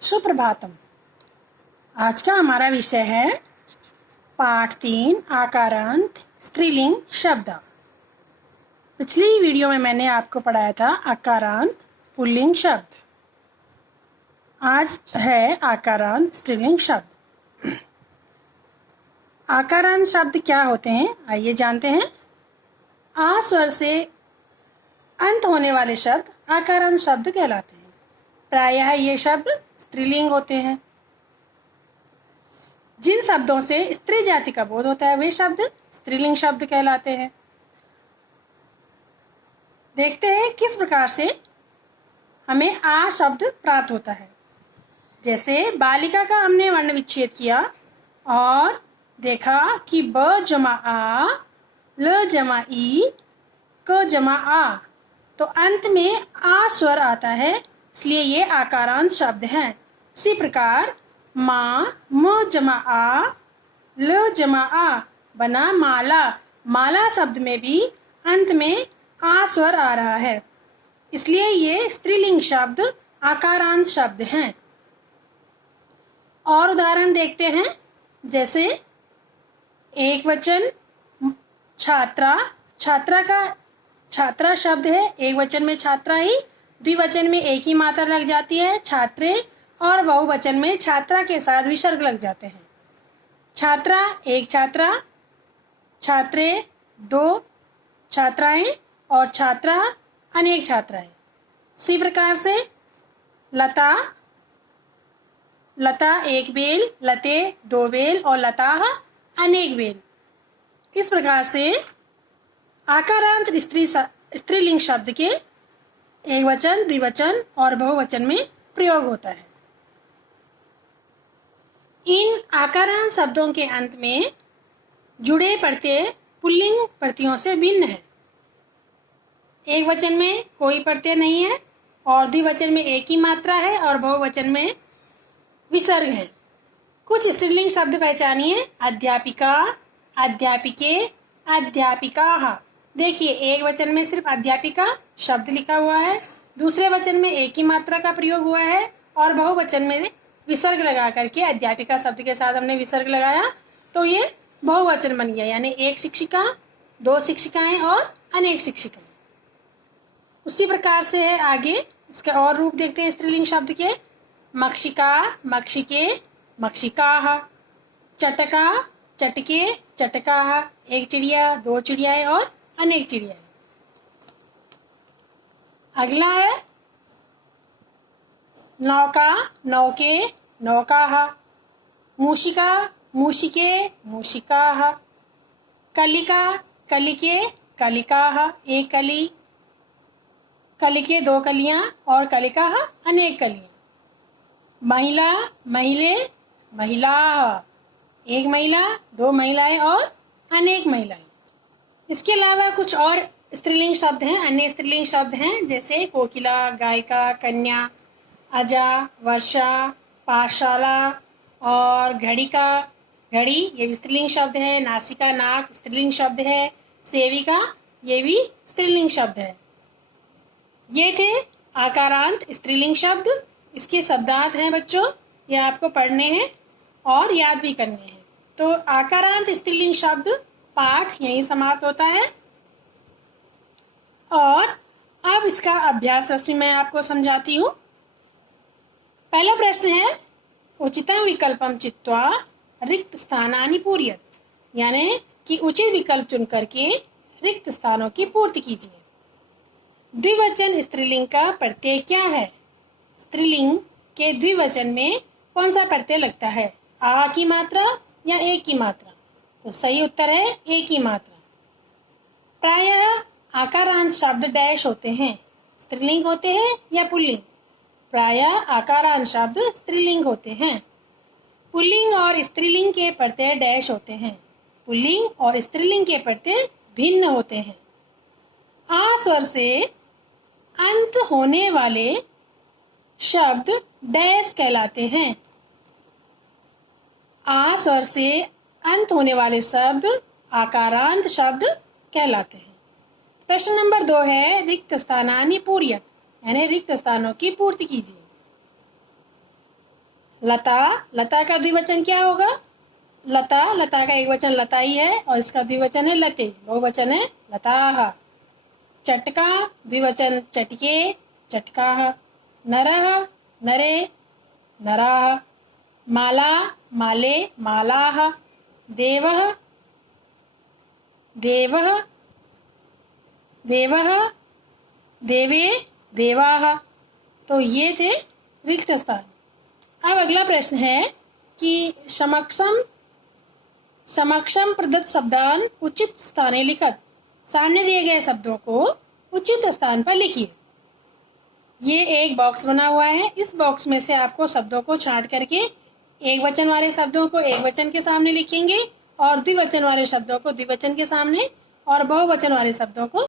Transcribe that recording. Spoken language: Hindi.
सुप्रभातम। आज का हमारा विषय है पाठ 3 आकारांत स्त्रीलिंग शब्द। पिछली वीडियो में मैंने आपको पढ़ाया था आकारांत पुल्लिंग शब्द। आज है आकारांत स्त्रीलिंग शब्द। आकारांत शब्द क्या होते हैं, आइए जानते हैं। आ स्वर से अंत होने वाले शब्द आकारांत शब्द कहलाते हैं। प्रायः ये शब्द स्त्रीलिंग होते हैं। जिन शब्दों से स्त्री जाति का बोध होता है वे शब्द स्त्रीलिंग शब्द कहलाते हैं। देखते हैं किस प्रकार से हमें आ शब्द प्राप्त होता है। जैसे बालिका का हमने वर्ण विच्छेद किया और देखा कि ब जमा आ, ल जमा ई, क जमा आ, तो अंत में आ स्वर आता है, इसलिए ये आकारांत शब्द हैं। उसी प्रकार माँ म जमा आ, ल जमा आ बना माला। माला शब्द में भी अंत में आ स्वर आ रहा है, इसलिए ये स्त्रीलिंग शब्द आकारांत शब्द हैं। और उदाहरण देखते हैं। जैसे एक वचन छात्रा, छात्रा का छात्रा शब्द है, एक वचन में छात्रा ही, द्विवचन में एक ही मात्रा लग जाती है छात्रे, और बहुवचन में छात्रा के साथ विसर्ग लग जाते हैं। छात्रा एक छात्रा, छात्रे दो छात्राएं और छात्रा अनेक छात्राएं। इसी प्रकार से लता, लता एक बेल, लते दो बेल और लता अनेक बेल। इस प्रकार से आकारांत स्त्रीलिंग शब्द के एक वचन, द्विवचन और बहुवचन में प्रयोग होता है। इन आकारांत शब्दों के अंत में जुड़े प्रत्यय पुल्लिंग प्रत्ययों से भिन्न है। एक वचन में कोई प्रत्यय नहीं है और द्विवचन में एक ही मात्रा है और बहुवचन में विसर्ग है। कुछ स्त्रीलिंग शब्द पहचानिए। अध्यापिका, अध्यापिके, अध्यापिकाः। देखिए एक वचन में सिर्फ अध्यापिका शब्द लिखा हुआ है, दूसरे वचन में एक ही मात्रा का प्रयोग हुआ है और बहुवचन में विसर्ग लगा करके अध्यापिका शब्द के साथ हमने विसर्ग लगाया तो ये बहुवचन बन गया, यानी एक शिक्षिका, दो शिक्षिकाएं और अनेक शिक्षिकाएं। उसी प्रकार से है आगे, इसका और रूप देखते हैं स्त्रीलिंग शब्द के। मक्षिका, मक्षिके, मक्षिकाः। चटका, चटके, चटकाः। एक चिड़िया, दो चिड़ियाएं और अनेक चिड़ियाएं। अगला है नौका, नौके, नौकाः। मूषिका, मूषिके, मूषिकाः। कलिका, कलिके, कलिकाः। एक कली, कलिके दो कलियां और कलिकाः अनेक कलियां। महिला, महिले, महिलाः। एक महिला, दो महिलाएं और अनेक महिलाएं। इसके अलावा कुछ और स्त्रीलिंग शब्द हैं, अन्य स्त्रीलिंग शब्द हैं, जैसे कोकिला, गायिका, कन्या, अजा, वर्षा, पाठशाला और घड़ी का घड़ी, ये भी स्त्रीलिंग शब्द है। नासिका, नाक स्त्रीलिंग शब्द है। सेविका, ये भी स्त्रीलिंग शब्द है। ये थे आकारांत स्त्रीलिंग शब्द। इसके शब्दार्थ हैं बच्चों, ये आपको पढ़ने हैं और याद भी करने हैं। तो आकारांत स्त्रीलिंग शब्द पाठ यहीं समाप्त होता है। और अब इसका अभ्यास रश्मि मैं आपको समझाती हूँ। पहला प्रश्न है उचितं विकल्पम चित्वा रिक्त स्थानानि पूरयत, यानी कि उचित विकल्प चुन करके रिक्त स्थानों की पूर्ति कीजिए। द्विवचन स्त्रीलिंग का प्रत्यय क्या है? स्त्रीलिंग के द्विवचन में कौन सा प्रत्यय लगता है? आ की मात्रा या एक की मात्रा? तो सही उत्तर है एक की मात्रा। प्रायः आकारांत शब्द डैश होते हैं, स्त्रीलिंग होते हैं या पुल्लिंग? प्रायः आकारांत शब्द स्त्रीलिंग होते हैं। पुल्लिंग और स्त्रीलिंग के प्रत्यय डैश होते हैं, पुल्लिंग और स्त्रीलिंग के प्रत्यय भिन्न होते हैं। आ स्वर से अंत होने वाले शब्द डैश कहलाते हैं। आ स्वर से अंत होने वाले शब्द आकारांत शब्द कहलाते हैं। प्रश्न नंबर 2 है रिक्त स्थानानि पूरयत, यानी रिक्त स्थानों की पूर्ति कीजिए। लता, लता का द्विवचन क्या होगा? लता, लता का एक वचन लता ही है और इसका द्विवचन है लते, बहुवचन है लताः। चटका, द्विवचन चटके, चटकाः। नरः, नरे, नराः। माला, माले, मालाः। देवः, देवः, देवः, देवे, देवाः। तो ये थे रिक्त स्थान। अब अगला प्रश्न है कि समक्षम समक्षम प्रदत्त शब्दान उचित स्थाने लिखत। सामने दिए गए शब्दों को उचित स्थान पर लिखिए। ये एक बॉक्स बना हुआ है, इस बॉक्स में से आपको शब्दों को छांट करके एक वचन वाले शब्दों को एक वचन के सामने लिखेंगे और द्विवचन वाले शब्दों को द्विवचन के सामने और बहुवचन वाले शब्दों को